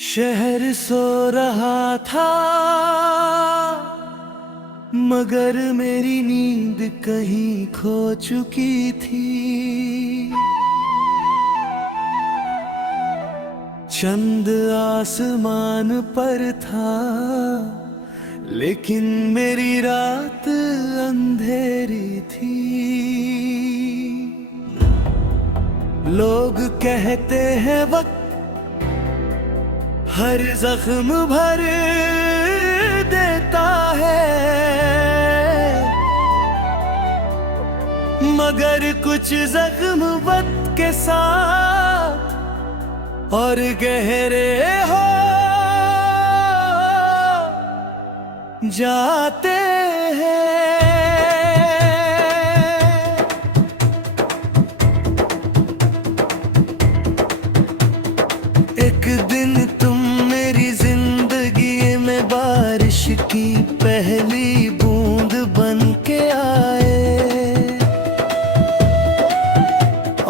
शहर सो रहा था मगर मेरी नींद कहीं खो चुकी थी। चंद आसमान पर था लेकिन मेरी रात अंधेरी थी। लोग कहते हैं वक्त हर जख्म भर देता है, मगर कुछ जख्म वक्त के साथ और गहरे हो जाते हैं। एक दिन तुम मेरी जिंदगी में बारिश की पहली बूंद बन के आए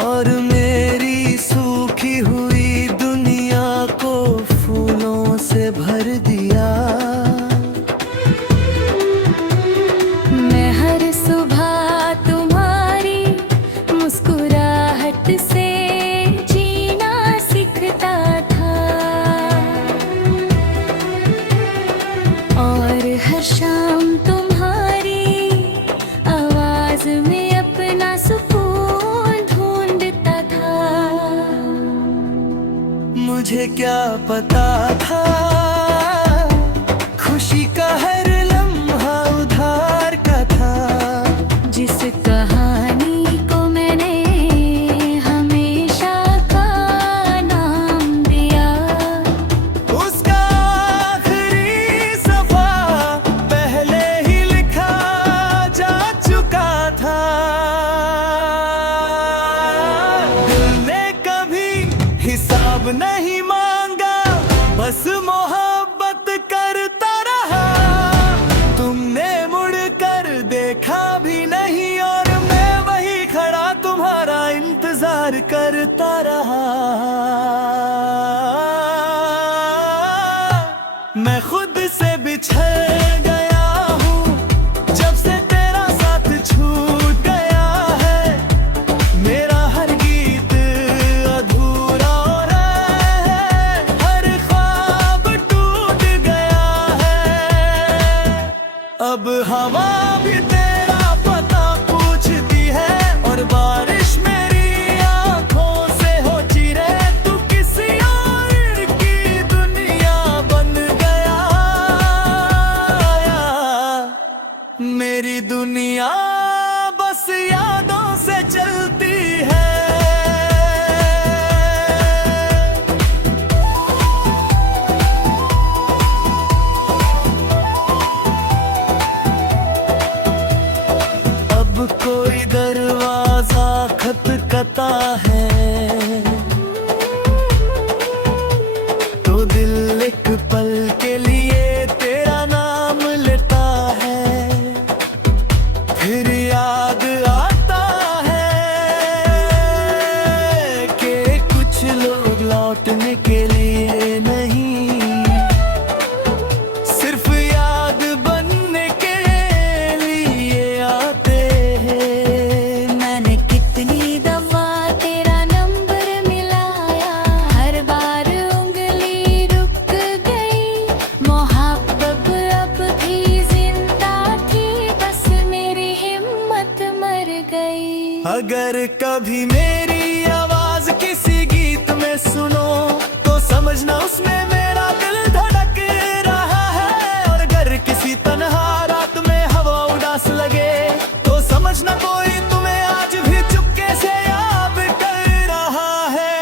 और मेरी सूखी हुई दुनिया को फूलों से भर दिया। मैं हर सुबह तुम्हारी मुस्कुराहट से जीना सीखता था और हर शाम तुम्हारी आवाज में अपना सुकून ढूंढता था। मुझे क्या पता था खुशी का हर लम्हा उधार का था। जिस कहानी को मैंने हमेशा का नाम दिया, उसका आखिरी सफा पहले ही लिखा जा चुका था। दिल ने कभी हिसाब नहीं मांगा, बस मोहब्बत करता रहा। तुमने मुड़कर देखा भी नहीं और मैं वही खड़ा तुम्हारा इंतजार करता रहा। मैं खुद से बिछड़ गया हूँ जब से तेरा साथ छूट गया है। मेरा हर गीत अधूरा है, हर ख्वाब टूट गया है। अब हवा भी तेरा पता पूछती है और बारिश मेरी आंखों से हो चिरे। तू किसी और की दुनिया बन गया, मेरी दुनिया बस यादों से चलती है। अब कोई दरवाजा खटखटा है तो दिल एक पल के लिए तेरा नाम लेता है। फिर याद आता है कि कुछ लोग लौटने के लिए नहीं, सिर्फ याद बनने के लिए आते हैं। मैंने कितनी दफा तेरा नंबर मिलाया, हर बार उंगली रुक गई। मोहब्बत अब भी जिंदा थी, बस मेरी हिम्मत मर गई। अगर कभी मेरी आवाज किसी गीत में सुनो तो समझना उसमें मेरा दिल धड़क रहा है। और अगर किसी तन्हा रात में हवा उदास लगे तो समझना कोई तुम्हें आज भी चुपके से याद कर रहा है।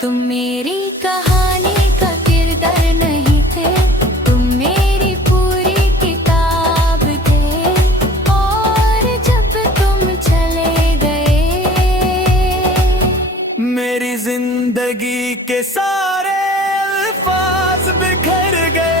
तुम मेरी कहानी का किरदार नहीं थे, तुम मेरी पूरी किताब थे। और जब तुम चले गए, मेरी जिंदगी के सारे अल्फाज बिखर गए।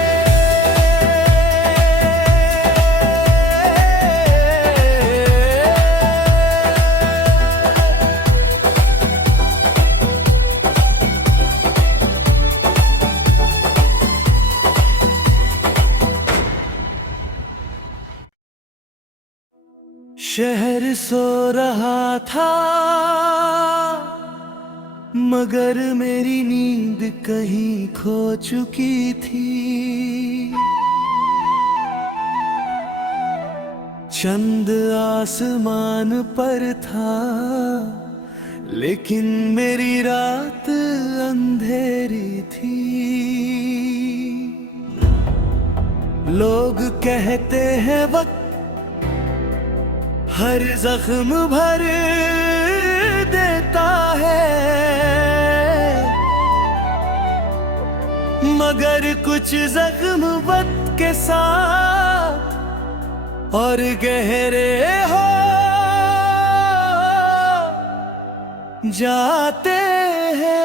सो रहा था मगर मेरी नींद कहीं खो चुकी थी। चंद आसमान पर था लेकिन मेरी रात अंधेरी थी। लोग कहते हैं वक्त हर जख्म भर देता है, मगर कुछ जख्म वक्त के साथ और गहरे हो जाते हैं।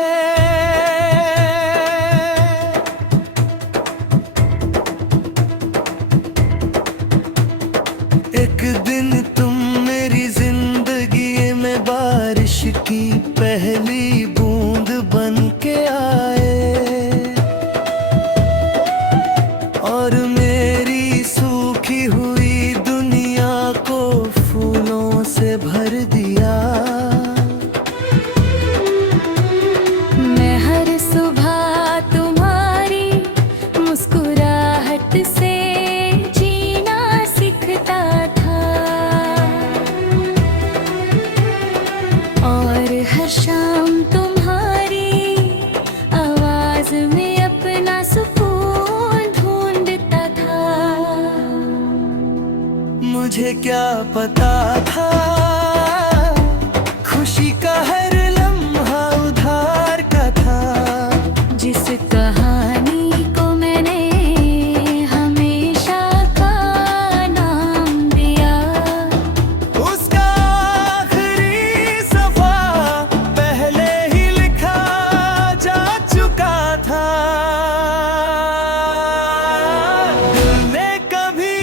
एक दिन तुम मेरी जिंदगी में बारिश की पहली बूंद बन के आए और मेरी सूखी हुई दुनिया को फूलों से भर दिया। मैं हर सुबह तुम्हारी मुस्कुराहट से जीना सीखता था और हर शाम तुम्हारी आवाज में अपना सुकून ढूंढता था। मुझे क्या पता था खुशी का हर लम्हा उधार का था। जिस कहानी को मैंने हमेशा का नाम दिया, उसका आखिरी सफा पहले ही लिखा जा चुका था। दिल ने कभी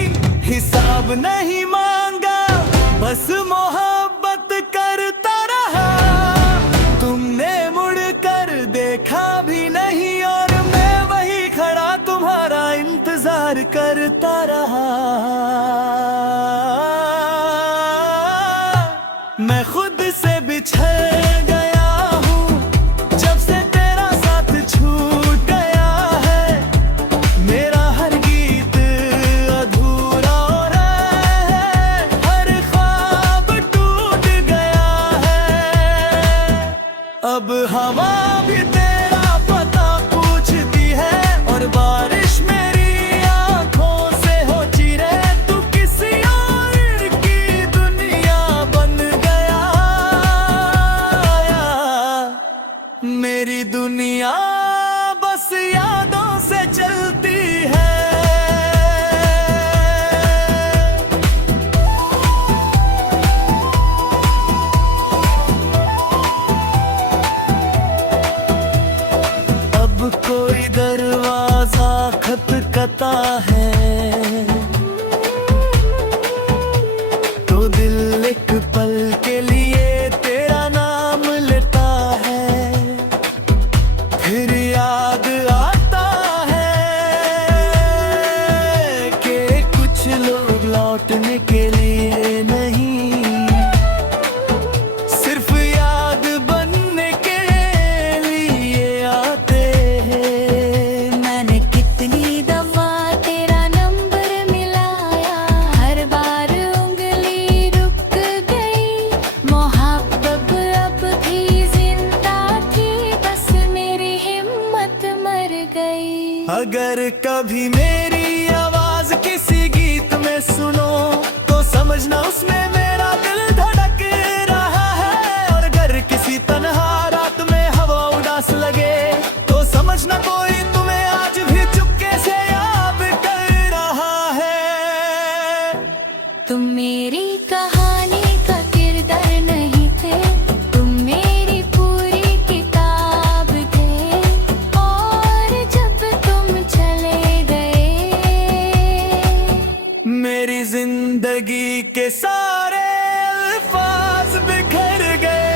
हिसाब नहीं मांगा, बस मोहब्बत करता रहा। तुमने मुड़ कर देखा भी नहीं और मैं वही खड़ा तुम्हारा इंतजार करता रहा। मैं खुद से बिछड़ गया हूँ जब से तेरा साथ छूट गया है। मेरा हर गीत अधूरा है, हर ख्वाब टूट गया है। अब हवा भी तेरा पता पूछती है और बारिश मेरी आंखों से हो चिरे। तू किसी और की दुनिया बन गया, मेरी दुनिया बस यादों से चलती है। अब कोई दरवाजा खटखटा है तो दिल एक पल के लिए तेरा नाम लेता है। फिर याद आता है कि कुछ लोग लौटने के लिए नहीं, सिर्फ याद बनने के लिए आते हैं। मैंने कितनी दफा तेरा नंबर मिलाया, हर बार उंगली रुक गई। मोहब्बत अब भी जिंदा थी, बस मेरी हिम्मत मर गई। अगर कभी मेरी आवाज किसी गीत में सुनो तो समझना उसमें मेरा दिल धड़क रहा है। और अगर किसी तन्हा रात में हवा उदास लगे तो समझना कोई तुम्हें आज भी चुपके से याद कर रहा है। तुम मेरी कहानी का किरदार नहीं थे, तुम मेरी पूरी किताब थे। और जब तुम चले गए, मेरी जिंदगी के सारे अल्फाज बिखर गए।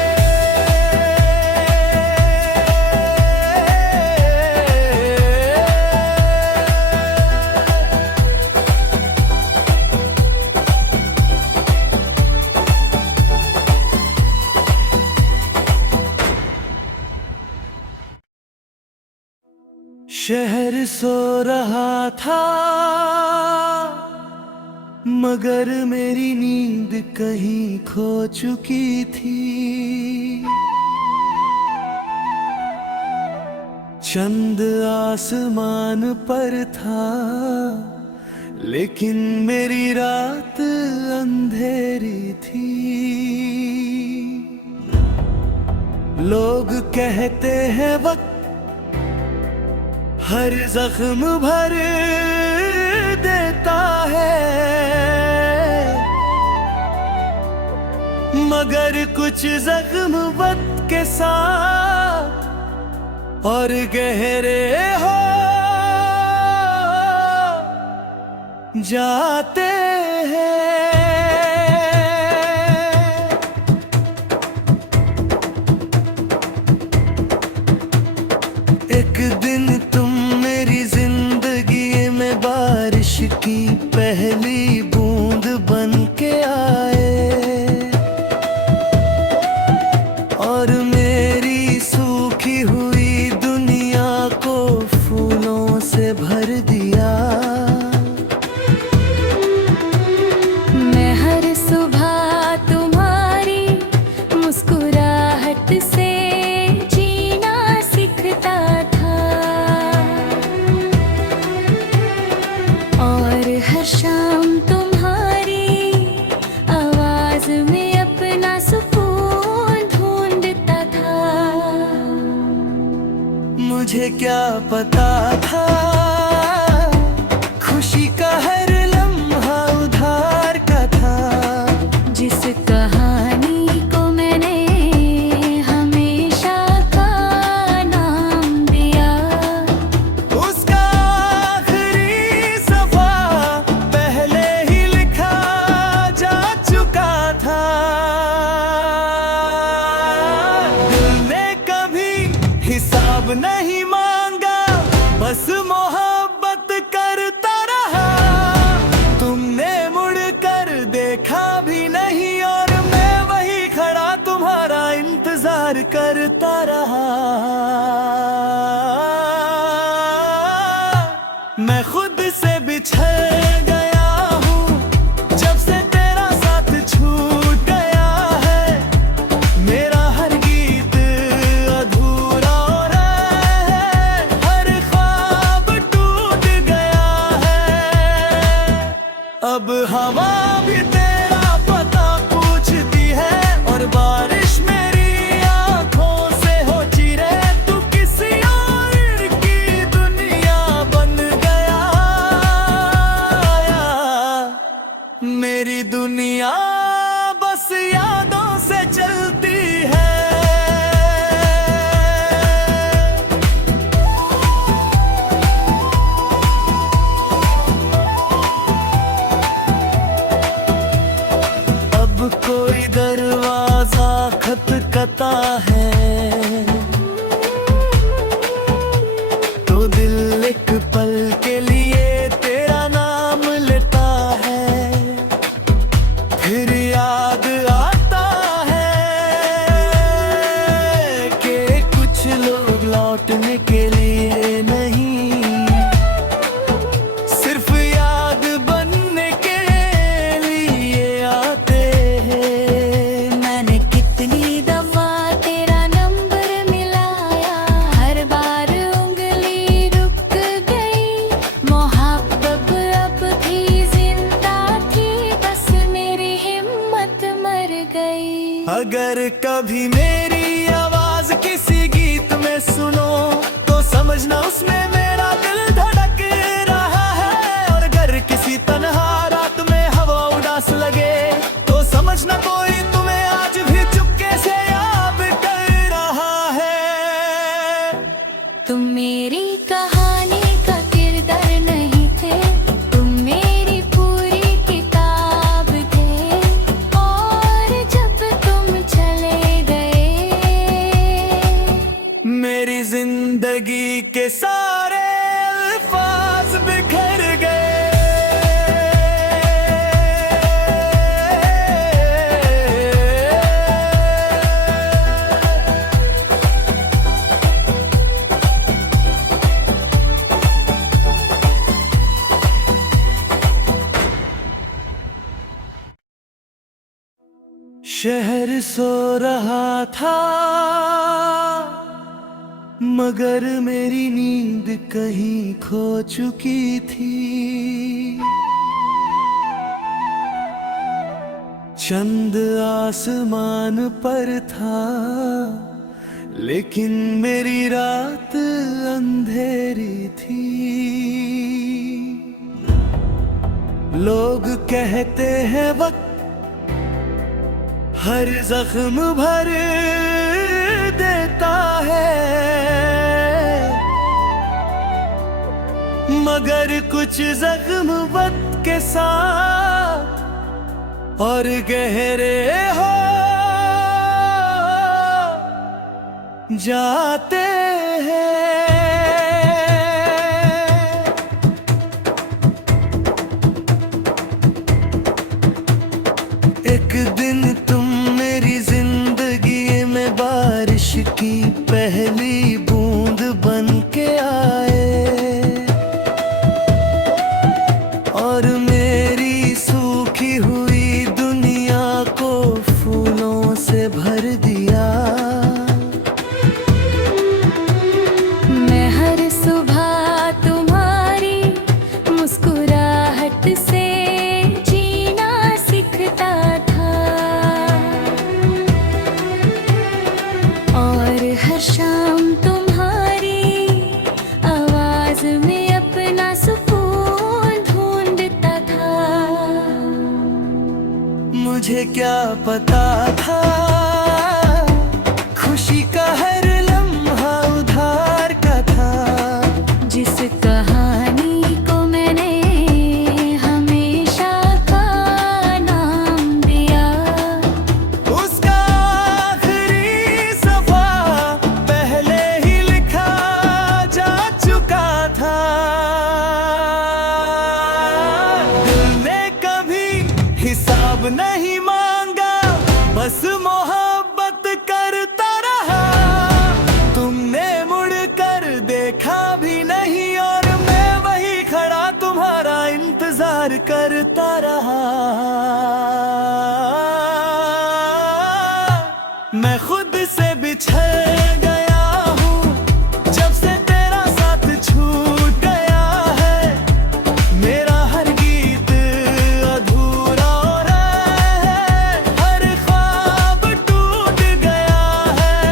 शहर सो रहा था मगर मेरी नींद कहीं खो चुकी थी। चंद आसमान पर था लेकिन मेरी रात अंधेरी थी। लोग कहते हैं वक्त हर जख्म भर देता है, मगर कुछ जख्म वक्त के साथ और गहरे हो जाते हैं। एक दिन तुम मेरी जिंदगी में बारिश की पहली बूंद बन के आए और मेरी सूखी हुई दुनिया को फूलों से भर दिया। मैं हर सुबह तुम्हारी मुस्कुराहट से जीना सीखता था और हर शाम तुम्हारी आवाज में अपना सुकून ढूंढता था। मुझे क्या पता था खुशी का हर लम्हा उधार का था। जिस कहानी को मैंने हमेशा का नाम दिया, उसका आखिरी सफा पहले ही लिखा जा चुका था। दिल ने कभी हिसाब नहीं मांगा, बस मोहब्बत करता रहा। तुमने मुड़कर देखा भी नहीं और मैं वही खड़ा तुम्हारा इंतजार करता रहा। मैं खुद से बिछड़ गया हूँ जब से तेरा साथ छूट गया है। मेरा हर गीत अधूरा और है, हर ख्वाब टूट गया है। अब हवा भी तेरा पता पूछती है और बारिश मेरी आंखों से हो चीरे। तू किसी और की दुनिया बन गया, मेरी दुनिया बस यादों से चलती है। अब कोई दरवाजा खटखटा है तो दिल एक पल के लिए तेरा नाम लेता है। फिर याद आता है कि कुछ लोग लौटने के लिए नहीं, सिर्फ याद बनने के लिए आते हैं। मैंने कितनी दफा तेरा नंबर मिलाया, हर बार उंगली रुक गई। मोहब्बत अब भी जिंदा थी, बस मेरी हिम्मत मर गई। अगर कभी मेरी आवाज किसी गीत में सुनो तो समझना उसमें मेरा दिल धड़क रहा है। और अगर किसी तन्हा रात में हवा उदास लगे तो समझना कोई तुम्हें आज भी चुपके से याद कर रहा है। तुम मेरी कहानी का किरदार नहीं थे, तुम मेरी पूरी किताब थे। और जब तुम चले गए, मेरी जिंदगी के सारे अल्फाज बिखर गए। शहर सो रहा था मगर मेरी नींद कहीं खो चुकी थी। चंद आसमान पर था लेकिन मेरी रात अंधेरी थी। लोग कहते हैं वक्त हर जख्म भर देता है, मगर कुछ जख्म वक्त के साथ और गहरे हो जाते हैं। एक दिन तुम मेरी जिंदगी में बारिश की पहली बूंद बन के आए और मेरी सूखी हुई दुनिया को फूलों से भर दिया। मैं हर सुबह तुम्हारी मुस्कुराहट से जीना सीखता था और हर शाम तुम्हारी आवाज में अपना सुकून ढूंढता था। मुझे क्या पता था खुशी का हर लम्हा उधार का था। जिस कहानी को मैंने हमेशा का नाम दिया, उसका आखिरी सफा पहले ही लिखा जा चुका था। दिल ने कभी हिसाब नहीं मांगा, बस मोहब्बत करता रहा। तुमने मुड़ कर देखा भी नहीं और मैं वही खड़ा तुम्हारा इंतजार करता रहा। मैं खुद से बिछड़ गया हूँ जब से तेरा साथ छूट गया है। मेरा हर गीत अधूरा है, हर ख्वाब टूट गया है।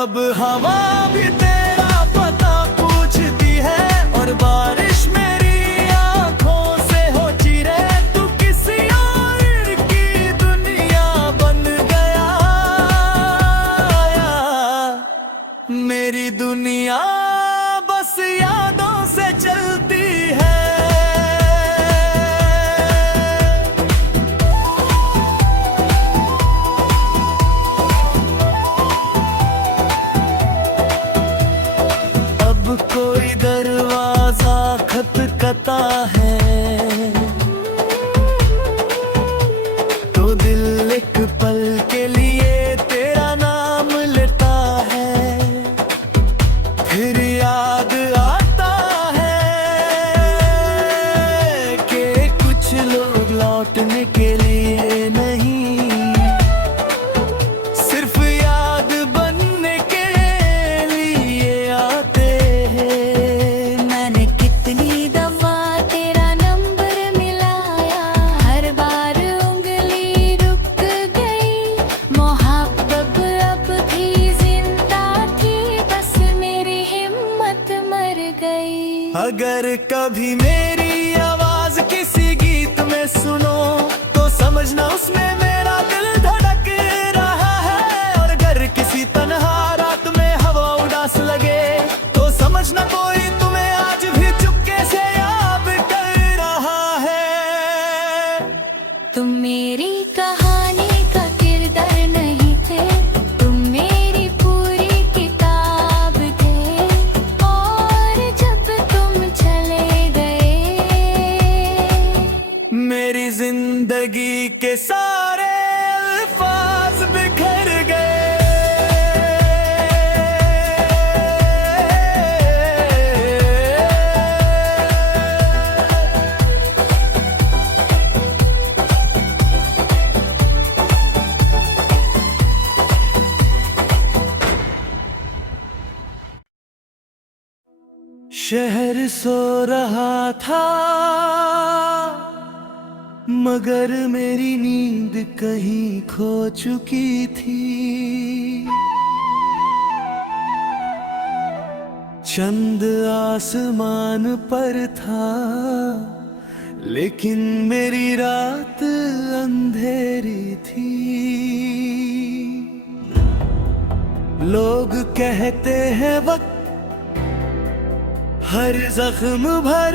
अब हवा भी तेरा पता पूछती है और बारिश मेरी आंखों से हो चिरे। तू किसी और की दुनिया बन गया, मेरी दुनिया बस यादों से चलती है। अब कोई दरवाजा खटखटा है तो दिल एक पल के लिए तेरा नाम लेता है। फिर याद आता है कि कुछ लोग लौटने के लिए नहीं, सिर्फ याद बनने के लिए आते हैं। मैंने कितनी दफा तेरा नंबर मिलाया, हर बार उंगली रुक गई। मोहब्बत अब भी जिंदा थी, बस मेरी हिम्मत मर गई। अगर कभी मेरी आवाज किसी गीत में सुनो तो समझना उसमें मेरा दिल धड़क रहा है। और अगर किसी तन्हा रात में हवा उदास लगे तो समझना कोई तुम्हें आज भी चुपके से याद कर रहा है। तुम मेरी कहानी का किरदार नहीं थे, तुम मेरी पूरी किताब थे। और जब तुम चले गए, मेरी जिंदगी के सारे शहर सो रहा था मगर मेरी नींद कहीं खो चुकी थी। चंद आसमान पर था लेकिन मेरी रात अंधेरी थी। लोग कहते हैं वक्त हर जख्म भर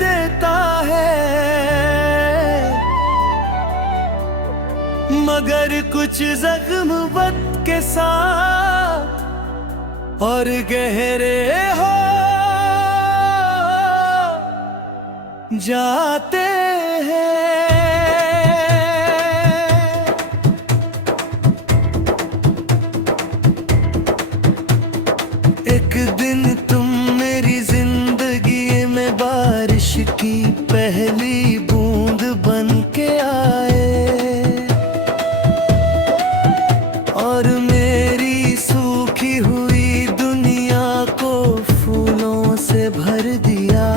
देता है, मगर कुछ जख्म वक्त के साथ और गहरे हो जाते हैं। एक दिन तुम मेरी जिंदगी में बारिश की पहली बूंद बन के आए और मेरी सूखी हुई दुनिया को फूलों से भर दिया।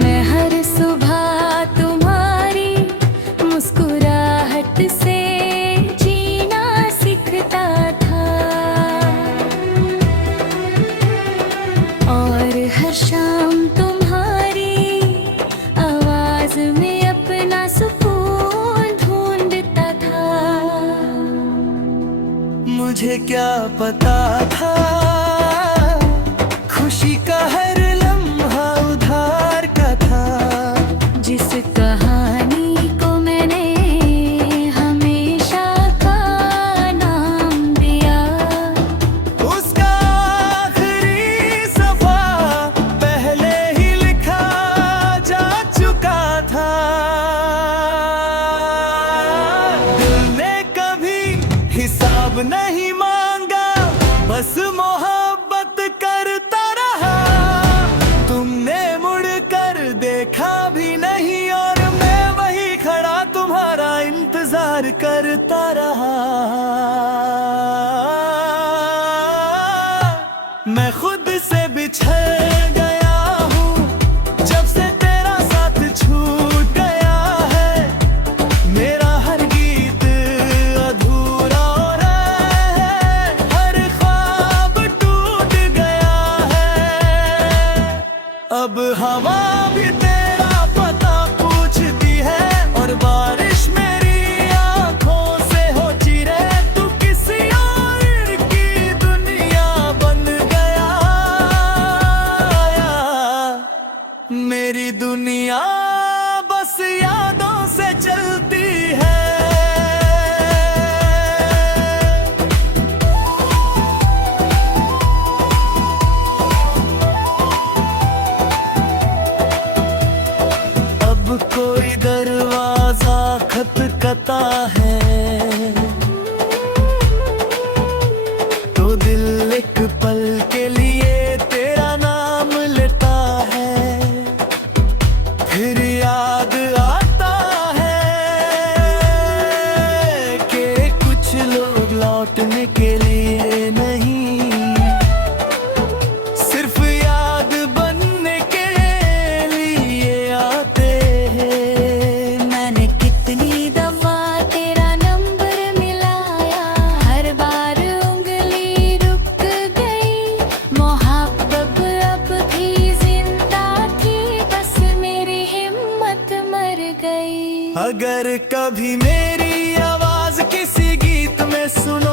मैं हर सुबह तुम्हारी मुस्कुराहट से जीना सीखता था और हर शाम तुम्हारी आवाज में अपना सुकून ढूंढता था। मुझे क्या पता था खुशी का हर लम्हा उधार का था। जिस कहानी को मैंने हमेशा का नाम दिया, उसका आखिरी सफा पहले ही लिखा जा चुका था। दिल ने कभी हिसाब नहीं मांगा, बस मोहब्बत करता रहा। तुमने मुड़कर देखा भी नहीं और मैं वही खड़ा तुम्हारा इंतजार करता रहा। मैं खुद से बिछड़ गया हूँ जब से तेरा साथ छूट गया है। मेरा हर गीत अधूरा और है, हर ख्वाब टूट गया है। अब हवा भी तेरा पता पूछती है और बारिश मेरी आंखों से हो चिरे। तू किसी और की दुनिया बन गया, मेरी दुनिया बस यादों से चलती है। अब कोई दरवाजा खटखटा है तो दिल एक पल के लिए तेरा नाम लेता है। फिर याद आता है कि कुछ लोग लौटने के लिए नहीं, सिर्फ याद बनने के लिए आते हैं। मैंने कितनी दफा तेरा नंबर मिलाया, हर बार उंगली रुक गई। मोहब्बत अब भी जिंदा थी, बस मेरी हिम्मत मर गई। अगर कभी मेरी आवाज किसी गीत में सुनो